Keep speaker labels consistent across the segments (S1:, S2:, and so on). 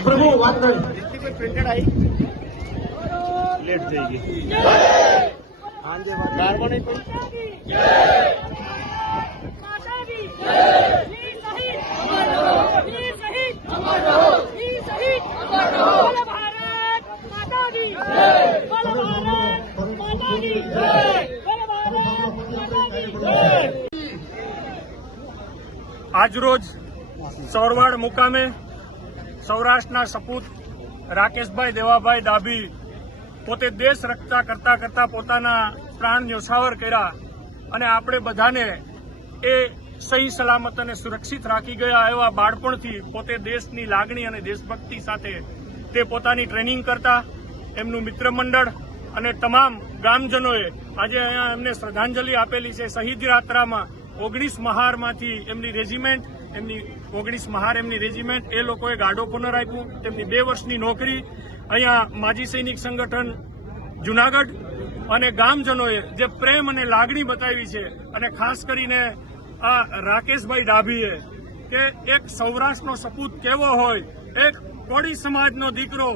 S1: પ્રભુ વાત કરી
S2: પ્રિન્ટેડ આવી લેટ થઈ ગઈ
S3: કાર્બનિક
S4: આજરોજ સૌરવાડ મુકામે સૌરાષ્ટ્રના સપૂત રાકેશભાઈ દેવાભાઈ ડાભી પોતે દેશ રક્ષા કરતા કરતા પોતાના પ્રાણ ન્યોછાવર કર્યા અને આપણે બધાને એ સહી, સલામત અને સુરક્ષિત રાખી ગયા એવા બાળપણથી પોતે દેશની લાગણી અને દેશભક્તિ સાથે તે પોતાની ટ્રેનિંગ કરતા. એમનું મિત્ર મંડળ અને તમામ ગામજનોએ આજે અહીંયા એમને શ્રદ્ધાંજલિ આપેલી છે. શહીદ યાત્રામાં ઓગણીસ મહારમાંથી એમની રેજિમેન્ટ એમની ઓગણીસ મહાર એમની રેજિમેન્ટ એ લોકોએ ગાડો પુનર આપ્યું. તેમની બે વર્ષની નોકરી. અહીંયા માજી સૈનિક સંગઠન જુનાગઢ અને ગામજનોએ જે પ્રેમ અને લાગણી બતાવી છે અને ખાસ કરીને આ રાકેશભાઈ ડાભીએ કે એક સૌરાષ્ટ્રનો સપૂત કેવો હોય, એક કોળી સમાજનો દીકરો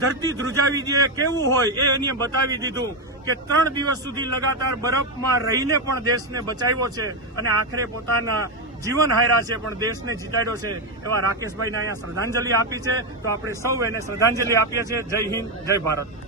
S4: ધરતી ધ્રુજાવી દે કેવું હોય એ એને બતાવી દીધું કે ત્રણ દિવસ સુધી લગાતાર બરફમાં રહીને પણ દેશને બચાવ્યો છે અને આખરે પોતાના જીવન હાર્યા છે, પણ દેશને જીતાડ્યો છે એવા રાકેશભાઈને અહીંયા શ્રદ્ધાંજલિ આપી છે. તો આપણે સૌ એને શ્રદ્ધાંજલિ આપીએ છીએ. જય હિન્દ, જય ભારત.